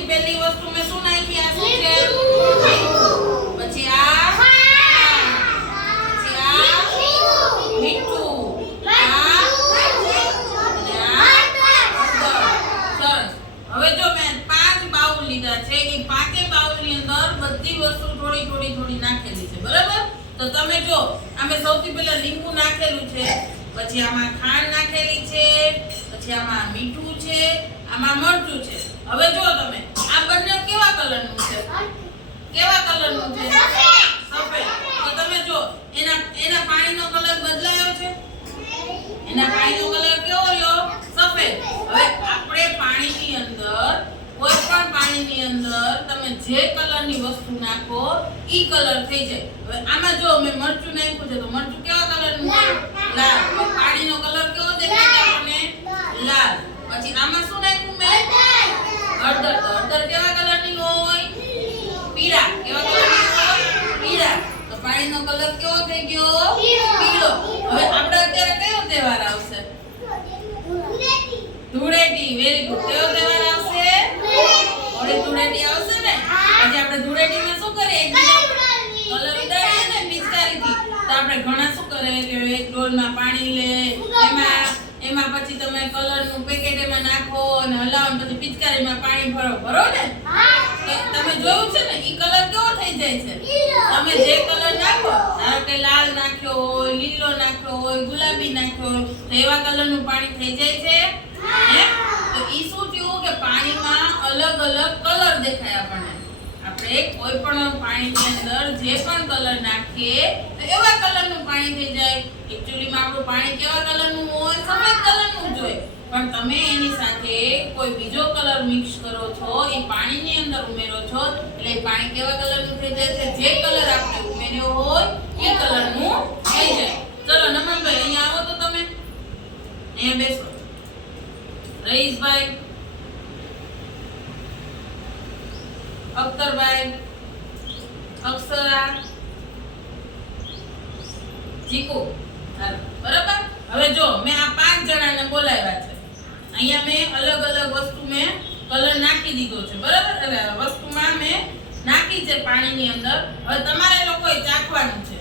સૌથી પહેલી વસ્તુ મેં શું નાખી? આ શું છે? પછી આ? પછી આ? મીઠું. હવે જો મેં પાંચ બાઉલ લીધા છે એ પાંચે બાઉલની અંદર બધી વસ્તુ થોડી થોડી થોડી નાખેલી છે, બરાબર? તો તમે જો અમે સૌથી પહેલા લીંબુ નાખેલું છે, પછી આમાં ખાંડ નાખેલી છે, પછી આમાં મીઠું છે, આમાં મરચું છે. હવે જો તમે આ બંને કેવા કલરનું છે કેવા કલરનું છે સફેદ તો તમે જો એના એના પાણીનો કલર બદલાયો છે એના પાણીનો કલર કેવો રહ્યો સફેદ હવે આપણે પાણીની અંદર કોઈ પણ પાણીની અંદર તમે જે કલરની વસ્તુ નાખો ઈ કલર થઈ જાય. હવે આમાં જો મેં મરચું નાખ્યું છે તો મરચું કેવા કલરનું લાલ. પાણીનો કલર કેવો દેખાય છે આપણને? લાલ. પછી આમાં શું નાખ્યું મેં? હળદર. તો હળદર કેવા કલરની હોય? પીળા. કેવા કલરની હોય? પીળા. તો પાણીનો કલર કેવો થઈ ગયો? પીળો હવે આપણે અત્યારે કયો તહેવાર આવશે ધૂળેટી, વેરી ગુડ. કયો તહેવાર આવશે? હોળી ધૂળેટી આવશે ને? પછી આપણે ધૂળેટીમાં શું કરીએ? કલર ઉડાડીએ ને પિચકારીથી તો આપણે ઘણા શું કરે કે એક ડોલમાં પાણી લે, એમાં એમાં પછી તમે કલરનું પેકેટ એમાં નાખો અને હલાવો પછી પિચકારીમાં પાણી ભરો. ભરો ને? તમે જોયું છે ને? ઈ કલર કેવો થઈ જાય છે? તમે જે કલર નાખો, ધારો કે લાલ નાખ્યો હોય, લીલો નાખ્યો હોય, ગુલાબી નાખ્યો હોય એવા કલરનું પાણી થઈ જાય છે, હે? તો ઈ શું થયું કે પાણીમાં અલગ અલગ કલર દેખાય આપણને. આપણે કોઈ પણ પાણીની અંદર જે પણ કલર નાખીએ, તો એવા કલરનું પાણી થઈ જાય. એકચ્યુઅલીમાં આપણું પાણી કેવા કલરનું હોય? સફેદ કલરનું જ હોય. પણ તમે એની સાથે કોઈ બીજો કલર મિક્સ કરો છો, એ પાણીની અંદર ઉમેરો છો, એટલે પાણી કેવા કલરનું થઈ જાય છે? જે કલર આપણે ઉમેર્યો હોય, એ કલરનું થઈ જાય ચલો નમનભાઈ અહીંયા આવો તો તમે અહીંયા બેસો રઈસભાઈ અખ્તરભાઈ. અક્ષરા. ચીકુ. બરાબર? હવે જો, મેં આ પાંચ જણાને બોલાવ્યા છે. અહીંયા મેં અલગ અલગ વસ્તુ મેં કલર નાખી દીધો છે. બરાબર? એટલે વસ્તુમાં મેં નાખી છે પાણીની અંદર. હવે તમારે લોકોએ ચાખવાનું છે.